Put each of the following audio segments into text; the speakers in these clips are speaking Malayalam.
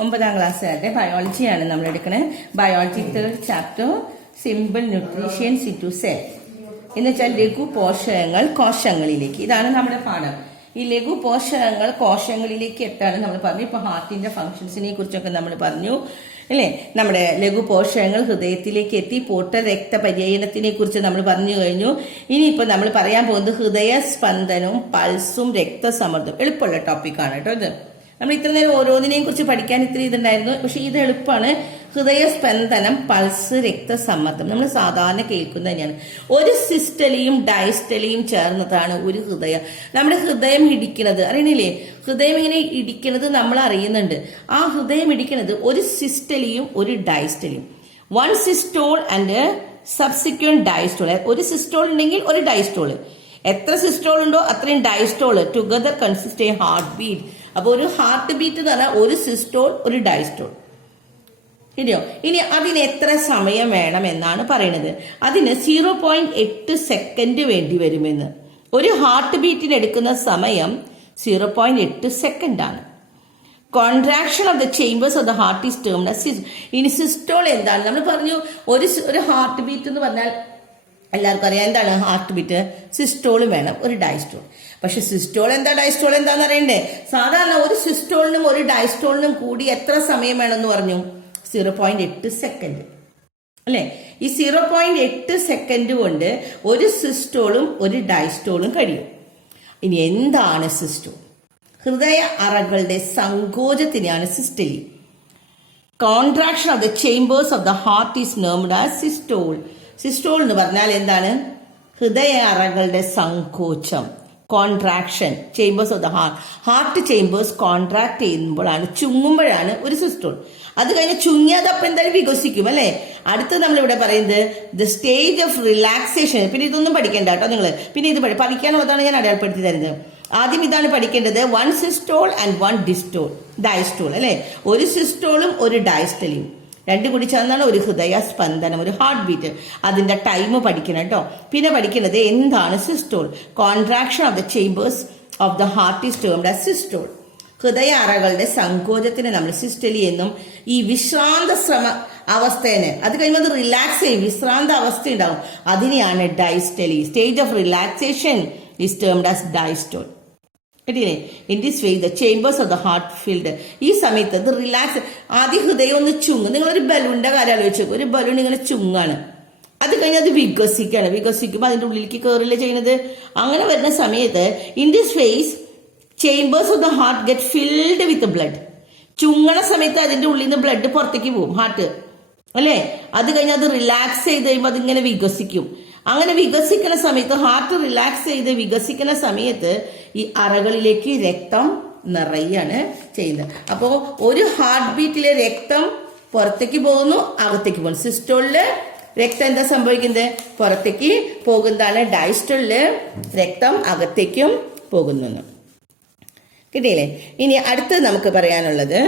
9ാം ക്ലാസ്സുകാരുടെ ബയോളജിയാണ് നമ്മൾ എടുക്കുന്നത്. Biology 3rd chapter simple nutritions into cell എന്ന് വെച്ചാൽ ലഘു പോഷകങ്ങൾ കോശങ്ങളിലേക്ക്. ഇതാണ് നമ്മുടെ പാഠം. ഈ ലഘു പോഷകങ്ങൾ കോശങ്ങളിലേക്ക് എത്താണ് നമ്മൾ പറഞ്ഞു. ഇപ്പൊ ഹാർട്ടിന്റെ ഫംഗ്ഷൻസിനെ കുറിച്ചൊക്കെ നമ്മൾ പറഞ്ഞു അല്ലേ. നമ്മുടെ ലഘു പോഷകങ്ങൾ ഹൃദയത്തിലേക്ക് എത്തി പോട്ടൽ രക്തപര്യനത്തിനെ കുറിച്ച് നമ്മൾ പറഞ്ഞു കഴിഞ്ഞു. ഇനിയിപ്പോ നമ്മൾ പറയാൻ പോകുന്നത് ഹൃദയ സ്പന്ദനവും പൾസും രക്തസമ്മർദ്ദവും. എളുപ്പമുള്ള ടോപ്പിക്കാണ് കേട്ടോ ഇത്. നമ്മൾ ഇത്ര നേരം ഓരോന്നിനെയും കുറിച്ച് പഠിക്കാൻ ഇത്ര ഇതുണ്ടായിരുന്നു, പക്ഷെ ഇത് എളുപ്പമാണ്. ഹൃദയസ്പന്ദനം, പൾസ്, രക്തസമ്മർദ്ദം നമ്മൾ സാധാരണ കേൾക്കുന്നത് തന്നെയാണ്. ഒരു സിസ്റ്റലിയും ഡയസ്റ്റലിയും ചേർന്നതാണ് ഒരു ഹൃദയം. നമ്മുടെ ഹൃദയം ഇടിക്കുന്നത് അറിയണില്ലേ? ഹൃദയം ഇങ്ങനെ ഇടിക്കുന്നത് നമ്മൾ അറിയുന്നുണ്ട്. ആ ഹൃദയം ഇടിക്കുന്നത് ഒരു സിസ്റ്റലിയും ഒരു ഡയസ്റ്റലിയും. One systole and subsequent diastole. ഒരു സിസ്റ്റോൾ ഉണ്ടെങ്കിൽ ഒരു ഡയസ്റ്റോൾ. എത്ര സിസ്റ്റോൾ ഉണ്ടോ അത്രയും diastole together consist a heart beat. അപ്പൊ ഒരു ഹാർട്ട് ബീറ്റ് എന്ന് പറഞ്ഞാൽ ഒരു സിസ്റ്റോൾ ഒരു ഡയസ്റ്റോൾ. ശരിയോ? ഇനി അതിന് എത്ര സമയം വേണം എന്നാണ് പറയുന്നത്. അതിന് 0.8 സെക്കൻഡ് വേണ്ടി വരുമെന്ന്. ഒരു ഹാർട്ട് ബീറ്റിന് എടുക്കുന്ന സമയം 0.8 സെക്കൻഡ് ആണ്. Contraction of the chambers of the heart is termed as systole. ഇനി സിസ്റ്റോൾ എന്താണ്? നമ്മൾ പറഞ്ഞു ഒരു ഹാർട്ട് ബീറ്റ് എന്ന് പറഞ്ഞാൽ എല്ലാവർക്കും അറിയാം എന്താണ് ഹാർട്ട് ബീറ്റ്. സിസ്റ്റോളും വേണം ഒരു ഡയസ്റ്റോൾ. പക്ഷെ സിസ്റ്റോൾ എന്താ ഡയസ്റ്റോൾ എന്താന്ന് അറിയണ്ടേ? സാധാരണ ഒരു സിസ്റ്റോളിനും ഒരു ഡയസ്റ്റോളിനും കൂടി എത്ര സമയം വേണമെന്ന് പറഞ്ഞു? 0.8 സെക്കൻഡ് അല്ലെ. ഈ 0.8 സെക്കൻഡ് കൊണ്ട് ഒരു സിസ്റ്റോളും ഒരു ഡയസ്റ്റോളും കഴിയും. ഇനി എന്താണ് സിസ്റ്റോൾ? ഹൃദയ അറകളുടെ സങ്കോചത്തിനെയാണ് systole. Contraction of the chambers of the heart is named as systole. Systole എന്ന് പറഞ്ഞാൽ എന്താണ്? ഹൃദയ അറകളുടെ സങ്കോചം, contraction, chambers of the heart chambers contract ചെയ്യുമ്പോഴാണ്, ചുങ്ങുമ്പോഴാണ് ഒരു സിസ്റ്റോൾ. അത് കഴിഞ്ഞ് ചുങ്ങിയതപ്പം എന്തായാലും വികസിക്കും അല്ലെ. അടുത്ത് നമ്മളിവിടെ പറയുന്നത് ദ സ്റ്റേജ് ഓഫ് റിലാക്സേഷൻ. പിന്നെ ഇതൊന്നും പഠിക്കേണ്ട കേട്ടോ നിങ്ങൾ. പിന്നെ ഇത് പഠിക്കാനുള്ളതാണ് ഞാൻ അടയാളപ്പെടുത്തി തരുന്നത്. ആദ്യം ഇതാണ് പഠിക്കേണ്ടത്. One systole and one diastole അല്ലെ. ഒരു സിസ്റ്റോളും ഒരു ഡയസ്റ്റലിയും രണ്ടും കൂടി ചേർന്നാണ് ഒരു ഹൃദയ സ്പന്ദനം, ഒരു ഹാർട്ട് ബീറ്റ്. അതിന്റെ ടൈം പഠിക്കണം കേട്ടോ. പിന്നെ പഠിക്കുന്നത് എന്താണ് systole. Contraction of the chambers of the heart is termed as systole. ഹൃദയ അറകളുടെ സങ്കോചത്തിന് നമ്മൾ സിസ്റ്റലി എന്നും, ഈ വിശ്രാന്ത അവസ്ഥേനെ അത് കഴിയുമ്പോൾ അത് റിലാക്സ് ചെയ്യും, വിശ്രാന്ത അവസ്ഥ ഉണ്ടാവും, അതിനെയാണ് diastole. Stage of relaxation is termed as diastole. കേട്ടില്ലേ? In this way the chambers of the heart filled. ഈ സമയത്ത് അത് റിലാക്സ്. ആദ്യം ഹൃദയം ഒന്ന് ചുങ്ങും. നിങ്ങളൊരു ബലൂണിന്റെ കാര്യം ആലോചിച്ചു. ഒരു ബലൂൺ ഇങ്ങനെ ചുങ്ങാണ്. അത് കഴിഞ്ഞ് അത് വികസിക്കുകയാണ്. വികസിക്കുമ്പോൾ അതിന്റെ ഉള്ളിലേക്ക് കയറില്ലേ ചെയ്യുന്നത്. അങ്ങനെ വരുന്ന സമയത്ത് in this phase chambers of the heart get filled with blood. ചുങ്ങണ സമയത്ത് അതിന്റെ ഉള്ളിൽ നിന്ന് ബ്ലഡ് പുറത്തേക്ക് പോകും, ഹാർട്ട് അല്ലേ. അത് കഴിഞ്ഞ് അത് റിലാക്സ് ചെയ്ത് കഴിയുമ്പോൾ അതിങ്ങനെ വികസിക്കും. അങ്ങനെ വികസിക്കുന്ന സമയത്ത്, ഹാർട്ട് റിലാക്സ് ചെയ്ത് വികസിക്കുന്ന സമയത്ത് ഈ അറകളിലേക്ക് രക്തം നിറയാണ് ചെയ്യുന്നത്. അപ്പോൾ ഒരു ഹാർട്ട് ബീറ്റിലെ രക്തം പുറത്തേക്ക് പോകുന്നു, അകത്തേക്ക് പോകുന്നു. സിസ്റ്റോളില് രക്തം എന്താ സംഭവിക്കുന്നത്? പുറത്തേക്ക് പോകുന്നതാണ്. ഡയസ്റ്റോളില് രക്തം അകത്തേക്കും പോകുന്നു. കിട്ടിയില്ലേ? ഇനി അടുത്ത് നമുക്ക് പറയാനുള്ളത്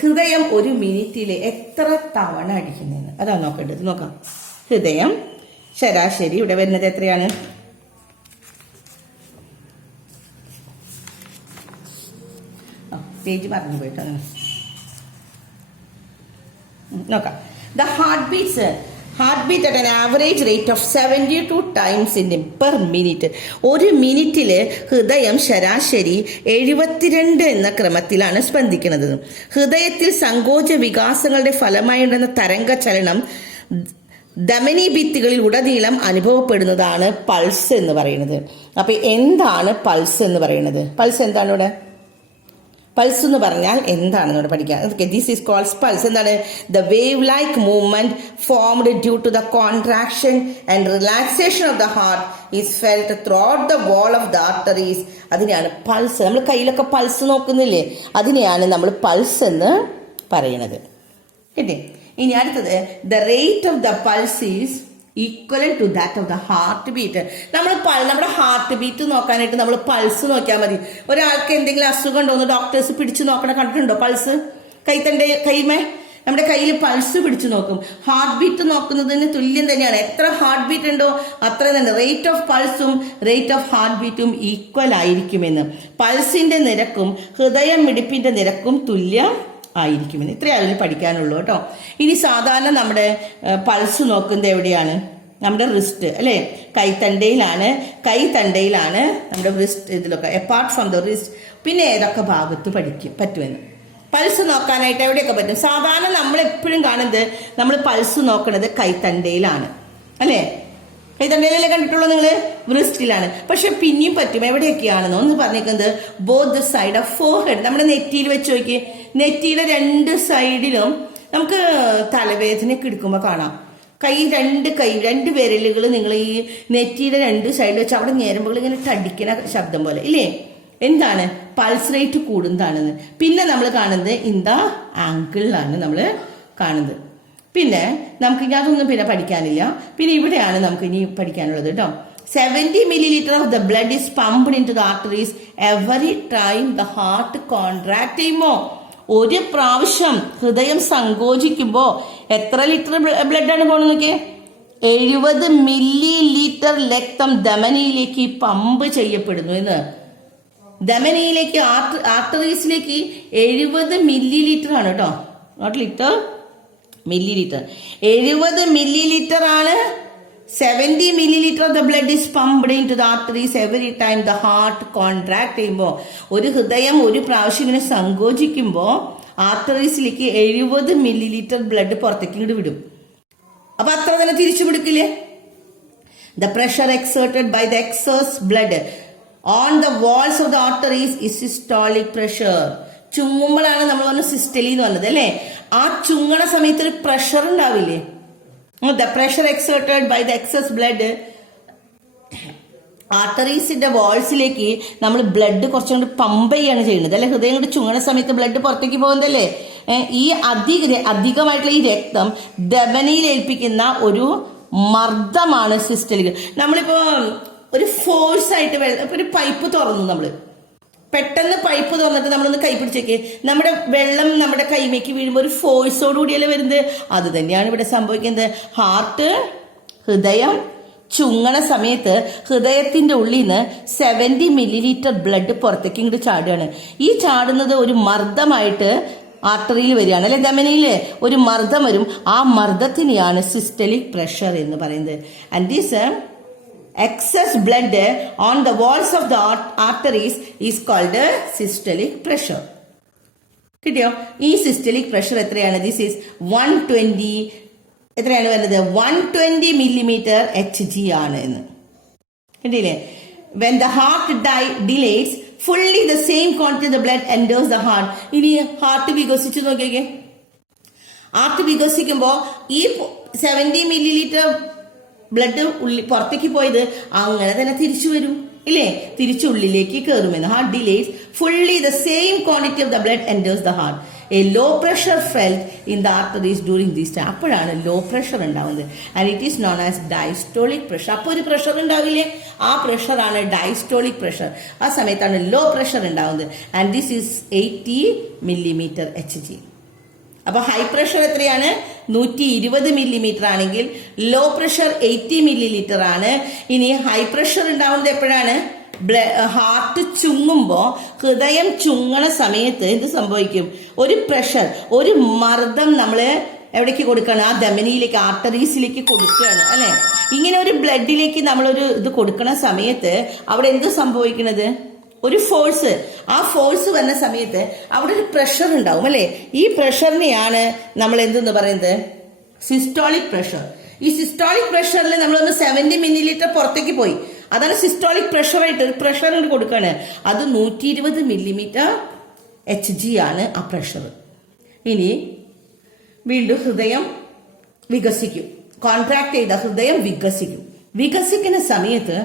ഹൃദയം ഒരു മിനിറ്റിൽ എത്ര തവണ അടിക്കുന്നതെന്ന്. അതാണ് നോക്കേണ്ടത്. നോക്കാം. ഹൃദയം ശരാശരി ഇവിടെ വരുന്നത് എത്രയാണ്? പേജ് പറഞ്ഞു പോയിട്ടോ. നോക്കാം. The heart beat at an average rate of 72 times per minute. ഒരു മിനിറ്റിൽ ഹൃദയം ശരാശരി 72 എന്ന ക്രമത്തിലാണ് സ്പന്ദിക്കുന്നത്. ഹൃദയത്തിൽ സങ്കോച വികാസങ്ങളുടെ ഫലമായി ഉണ്ടാകുന്ന തരംഗ ചലനം ധമനി ഭിത്തികളിൽ ഉടനീളം അനുഭവപ്പെടുന്നതാണ് പൾസ് എന്ന് പറയുന്നത്. അപ്പൊ എന്താണ് പൾസ് എന്ന് പറയുന്നത്? പൾസ് എന്താണ് ഇവിടെ? പൾസ് എന്ന് പറഞ്ഞാൽ എന്താണെന്ന് ഇവിടെ പഠിക്കാം. This is called pulse. എന്താണ്? The wave like movement formed due to the contraction and relaxation of the heart is felt throughout the wall of the arteries. അതിനെയാണ് പൾസ്. നമ്മൾ കയ്യിലൊക്കെ പൾസ് നോക്കുന്നില്ലേ? അതിനെയാണ് നമ്മൾ പൾസ് എന്ന് പറയുന്നത്. കേട്ടേ? ഇനി അടുത്തത് the rate of the pulse is equal to that of the heart beat. നമ്മുടെ ഹാർട്ട് ബീറ്റ് നോക്കാനായിട്ട് നമ്മൾ പൾസ് നോക്കിയാൽ മതി. ഒരാൾക്ക് എന്തെങ്കിലും അസുഖം ഉണ്ടോ എന്ന് ഡോക്ടേഴ്സ് പിടിച്ചു നോക്കണ കണ്ടിട്ടുണ്ടോ? പൾസ് കൈമേ നമ്മുടെ കയ്യിൽ പൾസ് പിടിച്ചു നോക്കും. ഹാർട്ട് ബീറ്റ് നോക്കുന്നതിന് തുല്യം തന്നെയാണ്. എത്ര ഹാർട്ട് ബീറ്റ് ഉണ്ടോ അത്ര തന്നെ റേറ്റ് ഓഫ് പൾസും റേറ്റ് ഓഫ് ഹാർട്ട് ബീറ്റും ഈക്വൽ ആയിരിക്കുമെന്ന്. പൾസിന്റെ നിരക്കും ഹൃദയം മിടിപ്പിന്റെ നിരക്കും തുല്യം ആയിരിക്കുമെന്ന്. ഇത്രയും അതിൽ പഠിക്കാനുള്ളൂ കേട്ടോ. ഇനി സാധാരണ നമ്മുടെ പൾസ് നോക്കുന്നത് എവിടെയാണ്? നമ്മുടെ റിസ്റ്റ് അല്ലെ, കൈത്തണ്ടയിലാണ് നമ്മുടെ റിസ്റ്റ്. ഇതിലൊക്കെ അപ്പാർട്ട് ഫ്രം ദ റിസ്റ്റ് പിന്നെ ഏതൊക്കെ ഭാഗത്ത് പറ്റുമെന്ന് പൾസ് നോക്കാനായിട്ട് എവിടെയൊക്കെ പറ്റും? സാധാരണ നമ്മൾ എപ്പോഴും കാണുന്നത് നമ്മൾ പൾസ് നോക്കുന്നത് കൈത്തണ്ടയിലാണ് അല്ലെ. കൈത്തണ്ടയിലല്ലേ കണ്ടിട്ടുള്ളൂ നിങ്ങള്? റിസ്റ്റിലാണ്. പക്ഷെ പിന്നെയും പറ്റും. എവിടെയൊക്കെയാണെന്ന് ഒന്ന് പറഞ്ഞിരിക്കുന്നത് both the side of forehead. നമ്മുടെ നെറ്റിയിൽ വെച്ച് നോക്കി, നെറ്റിയിലെ രണ്ട് സൈഡിലും നമുക്ക് തലവേദനയൊക്കെ എടുക്കുമ്പോൾ കാണാം. രണ്ട് വിരലുകൾ നിങ്ങൾ ഈ നെറ്റിയുടെ രണ്ട് സൈഡിൽ വെച്ച് അവിടെ ഞരമ്പുകൾ ഇങ്ങനെ തടിക്കണ ശബ്ദം പോലെ ഇല്ലേ? എന്താണ്? പൾസ് റേറ്റ് കൂടുന്നതാണെന്ന്. പിന്നെ നമ്മൾ കാണുന്നത് ഇൻ ദ ആങ്കിളിലാണ് നമ്മൾ കാണുന്നത്. പിന്നെ നമുക്ക് ഇനി അതൊന്നും പിന്നെ പഠിക്കാനില്ല. പിന്നെ ഇവിടെയാണ് നമുക്ക് ഇനി പഠിക്കാനുള്ളത് കേട്ടോ. 70 milliliter of the blood is pumped into the arteries every time the heart contract ചെയ്യുമ്പോ, ഒരു പ്രാവശ്യം ഹൃദയം സങ്കോചിക്കുമ്പോ എത്ര ലിറ്റർ ബ്ലഡ് ആണ് പോണെന്ന് നോക്കിയേ? 70 milliliter രക്തം ധമനിയിലേക്ക് പമ്പ് ചെയ്യപ്പെടുന്നു എന്ന്. ധമനിയിലേക്ക് ആർട്ടറീസിലേക്ക് 70 milliliter ആണ് കേട്ടോ, നോട്ട് ലിറ്റർ, milliliter. 70 milliliter ആണ്. 70 milliliter of the blood is pumped into the arteries every time the heart contract ചെയ്യുമ്പോൾ, ഒരു ഹൃദയം ഒരു പ്രാവശ്യം ഇങ്ങനെ സങ്കോചിക്കുമ്പോൾ ആർട്ടറീസിലേക്ക് 70 milliliter ബ്ലഡ് പുറത്തേക്ക് ഇങ്ങോട്ട് വിടും. അപ്പൊ അത്ര തന്നെ തിരിച്ചു പിടിക്കില്ലേ? The pressure exerted by the excess blood on the walls of the arteries is systolic pressure. ചുങ്ങുമ്പോഴാണ് നമ്മൾ പറഞ്ഞ സിസ്റ്റലി എന്ന് പറഞ്ഞത് അല്ലേ. ആ ചുങ്ങണ സമയത്ത് ഒരു പ്രഷർ ഉണ്ടാവില്ലേ? The pressure exerted by the excess blood, ആർട്ടറീസിന്റെ വാൾസിലേക്ക് നമ്മൾ ബ്ലഡ് കുറച്ചുകൊണ്ട് പമ്പ് ചെയ്യാണ് ചെയ്യുന്നത് അല്ലെ. ഹൃദയം കൊണ്ട് ചുങ്ങണ സമയത്ത് ബ്ലഡ് പുറത്തേക്ക് പോകുന്നതല്ലേ. ഈ അധികമായിട്ടുള്ള ഈ രക്തം ധമനിയിൽ ഏൽപ്പിക്കുന്ന ഒരു മർദ്ദമാണ് സിസ്റ്റലിക്. നമ്മളിപ്പോ ഒരു ഫോഴ്സ് ആയിട്ട് ഒരു പൈപ്പ് തുറന്നു, നമ്മള് പെട്ടെന്ന് പൈപ്പ് തുറന്നിട്ട് നമ്മളൊന്ന് കൈ പിടിച്ചേക്ക്, നമ്മുടെ വെള്ളം നമ്മുടെ കൈമേക്ക് വീഴുമ്പോൾ ഒരു ഫോഴ്സോട് കൂടിയല്ലേ വരുന്നത്. അത് തന്നെയാണ് ഇവിടെ സംഭവിക്കുന്നത്. ഹാർട്ട്, ഹൃദയം ചുങ്ങണ സമയത്ത് ഹൃദയത്തിന്റെ ഉള്ളിൽ നിന്ന് 70 milliliter ബ്ലഡ് പുറത്തേക്ക് ഇങ്ങോട്ട് ചാടുകയാണ്. ഈ ചാടുന്നത് ഒരു മർദ്ദമായിട്ട് ആർട്ടറിയിൽ വരികയാണ് അല്ലെ, ധമനിയില് ഒരു മർദ്ദം വരും. ആ മർദ്ദത്തിനെയാണ് സിസ്റ്റലിക് പ്രഷർ എന്ന് പറയുന്നത്. And this excess blood on the walls of the arteries is called systolic pressure. കിട്ടിയോ? ഈ സിസ്റ്റലിക് പ്രഷർ എത്രയാണ്? ദിസ് ഈസ് 120, എത്രയാണ് വരുന്നത്? 120 millimeter Hg ആണ് എന്ന്. കിട്ടിയില്ലേ? when the heart dilates fully the same quantity of the blood enters the heart. ഇനി ഹാർട്ട് വികസിച്ചു നോക്കിയേക്കെ. ഹാർട്ട് വികസിക്കുമ്പോ ഈ 70 milliliter ബ്ലഡ് പുറത്തേക്ക് പോയത് അങ്ങനെ തന്നെ തിരിച്ചു വരും ഇല്ലേ? തിരിച്ചുള്ളിലേക്ക് കയറുമെന്ന്. Heart dilates fully the same quantity of the blood enters the heart. A low pressure felt in the arteries during this time. അപ്പോഴാണ് ലോ പ്രഷർ ഉണ്ടാവുന്നത്. And it is known as diastolic pressure. അപ്പോൾ ഒരു പ്രഷർ ഉണ്ടാവില്ലേ? ആ പ്രഷറാണ് ഡയസ്റ്റോളിക് പ്രഷർ. ആ സമയത്താണ് ലോ പ്രഷർ ഉണ്ടാവുന്നത്. And this is 80 millimeter Hg. അപ്പൊ ഹൈ പ്രഷർ എത്രയാണ്? 120 millimeter ആണെങ്കിൽ ലോ പ്രഷർ 80 milliliter ആണ്. ഇനി ഹൈ പ്രഷർ ഉണ്ടാവുന്നത് എപ്പോഴാണ്? ഹാർട്ട് ചുങ്ങുമ്പോ, ഹൃദയം ചുങ്ങണ സമയത്ത് എന്ത് സംഭവിക്കും? ഒരു പ്രഷർ, ഒരു മർദ്ദം നമ്മള് എവിടേക്ക് കൊടുക്കുകയാണ്? ആ ധമനിയിലേക്ക്, ആർട്ടറീസിലേക്ക് കൊടുക്കുകയാണ് അല്ലെ. ഇങ്ങനെ ഒരു ബ്ലഡിലേക്ക് നമ്മളൊരു ഇത് കൊടുക്കണ സമയത്ത് അവിടെ എന്ത് സംഭവിക്കുന്നത്? ഒരു ഫോഴ്സ്. ആ ഫോഴ്സ് വരുന്ന സമയത്ത് അവിടെ ഒരു പ്രഷർ ഉണ്ടാവും അല്ലെ. ഈ പ്രഷറിനെയാണ് നമ്മൾ എന്തെന്ന് പറയുന്നത്? Systolic pressure. ഈ സിസ്റ്റോളിക് പ്രഷറിൽ നമ്മളൊന്ന് 70 milliliter പുറത്തേക്ക് പോയി, അതാണ് സിസ്റ്റോളിക് പ്രഷറായിട്ട് ഒരു പ്രഷർ കൊണ്ട് കൊടുക്കുകയാണ്. അത് 120 millimeter Hg ആണ് ആ പ്രഷർ. ഇനി വീണ്ടും ഹൃദയം വികസിക്കും. കോൺട്രാക്ട് ചെയ്ത ഹൃദയം വികസിക്കും. വികസിക്കുന്ന സമയത്ത്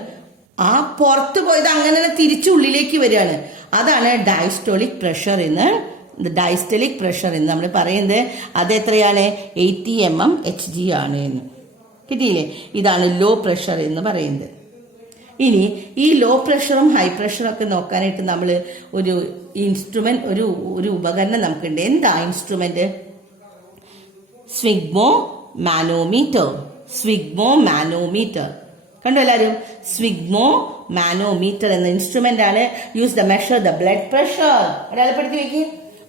ആ പുറത്തു പോയത് അങ്ങനെ തിരിച്ചുള്ളിലേക്ക് വരികയാണ്. അതാണ് ഡയസ്റ്റോളിക് പ്രഷർ എന്ന് നമ്മൾ പറയുന്നത്. അത് എത്രയാണ്? 80 mmHg ആണ് എന്ന്. കിട്ടിയില്ലേ? ഇതാണ് ലോ പ്രഷർ എന്ന് പറയുന്നത്. ഇനി ഈ ലോ പ്രഷറും ഹൈ പ്രഷറും ഒക്കെ നോക്കാനായിട്ട് നമ്മൾ ഒരു ഇൻസ്ട്രുമെന്റ്, ഒരു ഉപകരണം നമുക്കുണ്ട്. എന്താ ഇൻസ്ട്രുമെന്റ്? സ്വിഗ്മോ മാനോമീറ്റർ. സ്വിഗ്മോ മാനോമീറ്റർ കണ്ടോ എല്ലാവരും? സ്വിഗ്മോ മാനോമീറ്റർ എന്ന ഇൻസ്ട്രുമെന്റ് ആണ് use the measure the blood pressure. അടയാളപ്പെടുത്തി വെക്ക്.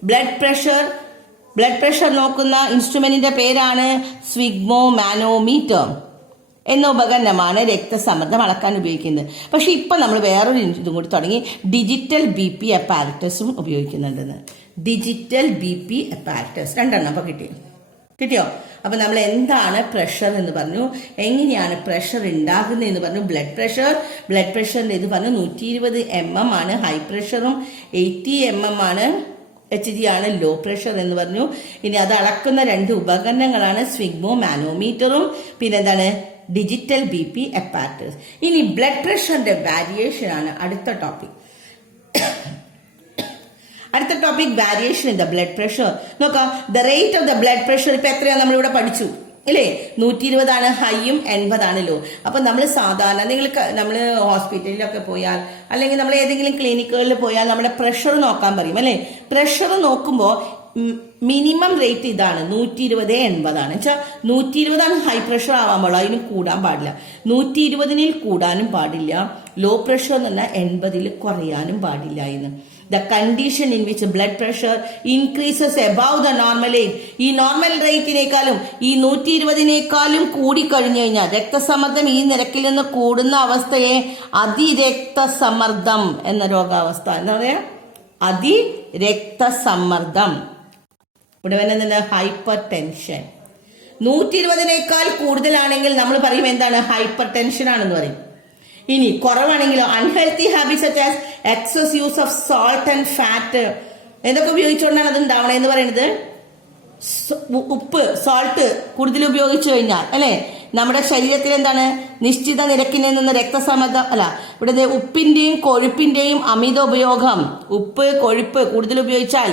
ബ്ലഡ് പ്രഷർ നോക്കുന്ന ഇൻസ്ട്രുമെന്റിന്റെ പേരാണ് സ്വിഗ്മോ മാനോമീറ്റർ എന്ന ഉപകരണമാണ് രക്തസമ്മർദ്ദം അളക്കാൻ ഉപയോഗിക്കുന്നത്. പക്ഷെ ഇപ്പൊ നമ്മൾ വേറൊരു ഇതും കൂടി തുടങ്ങി, ഡിജിറ്റൽ BP അപ്പാരറ്റസും ഉപയോഗിക്കുന്നുണ്ടെന്ന്. ഡിജിറ്റൽ BP അപ്പാരറ്റസ് രണ്ടെണ്ണം അപ്പൊ കിട്ടിയോ? അപ്പൊ നമ്മൾ എന്താണ് പ്രഷർ എന്ന് പറഞ്ഞു, എങ്ങനെയാണ് പ്രഷർ ഉണ്ടാകുന്നത് എന്ന് പറഞ്ഞു. ബ്ലഡ് പ്രഷറിന്റെ ഇത് പറഞ്ഞു 120 mm ആണ് ഹൈ പ്രഷറും 80 mm ആണ് HG ആണ് ലോ പ്രഷർ എന്ന് പറഞ്ഞു. ഇനി അത് അളക്കുന്ന രണ്ട് ഉപകരണങ്ങളാണ് സ്വിഗ്മോ മാനോമീറ്ററും പിന്നെ എന്താണ് ഡിജിറ്റൽ BP അപ്പാരറ്റസ്. ഇനി ബ്ലഡ് പ്രഷറിന്റെ വാരിയേഷൻ ആണ് അടുത്ത topic. Variation in the blood pressure. നോക്കാം, the rate of the blood pressure ഇപ്പൊ എത്രയാണ് നമ്മളിവിടെ പഠിച്ചു അല്ലേ? 120 ആണ് ഹൈയും 80 ആണ് ലോ. അപ്പൊ നമ്മൾ സാധാരണ നമ്മൾ ഹോസ്പിറ്റലിലൊക്കെ പോയാൽ അല്ലെങ്കിൽ നമ്മൾ ഏതെങ്കിലും ക്ലിനിക്കുകളിൽ പോയാൽ നമ്മുടെ പ്രഷർ നോക്കാൻ പറയും അല്ലെ? പ്രഷർ നോക്കുമ്പോൾ മിനിമം റേറ്റ് ഇതാണ് 120/80 ആണ്. വെച്ചാൽ 120 ആണ് ഹൈ പ്രഷർ ആവാൻ പാടുള്ളൂ, അതിന് കൂടാൻ പാടില്ല. 120 കൂടാനും പാടില്ല. ലോ പ്രഷർ എന്ന് പറഞ്ഞാൽ 80 കുറയാനും പാടില്ല എന്ന്. The condition in which blood pressure increases above the normal rate. ഈ നോർമൽ റേറ്റിനേക്കാളും ഈ 120 കൂടിക്കഴിഞ്ഞു കഴിഞ്ഞാൽ രക്തസമ്മർദ്ദം ഈ നിരക്കിൽ നിന്ന് കൂടുന്ന അവസ്ഥയെ അതിരക്തസമ്മർദ്ദം എന്ന രോഗാവസ്ഥ എന്താ പറയാ? അതിരക്തസമ്മർദ്ദം. ഇവിടെ വരുന്നത് ഹൈപ്പർ ടെൻഷൻ. 120 കൂടുതലാണെങ്കിൽ നമ്മൾ പറയും എന്താണ്? ഹൈപ്പർ ടെൻഷൻ ആണെന്ന് പറയും. ഇനി കുറവാണെങ്കിലോ unhealthy habits such as excess use of salt and fat. എന്തൊക്കെ ഉപയോഗിച്ചുകൊണ്ടാണ് അത് ഉണ്ടാവണത് പറയുന്നത്? ഉപ്പ്, സോൾട്ട് കൂടുതൽ ഉപയോഗിച്ചു കഴിഞ്ഞാൽ അല്ലെ നമ്മുടെ ശരീരത്തിൽ എന്താണ് നിശ്ചിത നിരക്കിൽ നിന്ന് രക്തസമ്മർദ്ദം ഇവിടെ ഉപ്പിന്റെയും കൊഴുപ്പിന്റെയും അമിത ഉപയോഗം. ഉപ്പ്, കൊഴുപ്പ് കൂടുതൽ ഉപയോഗിച്ചാൽ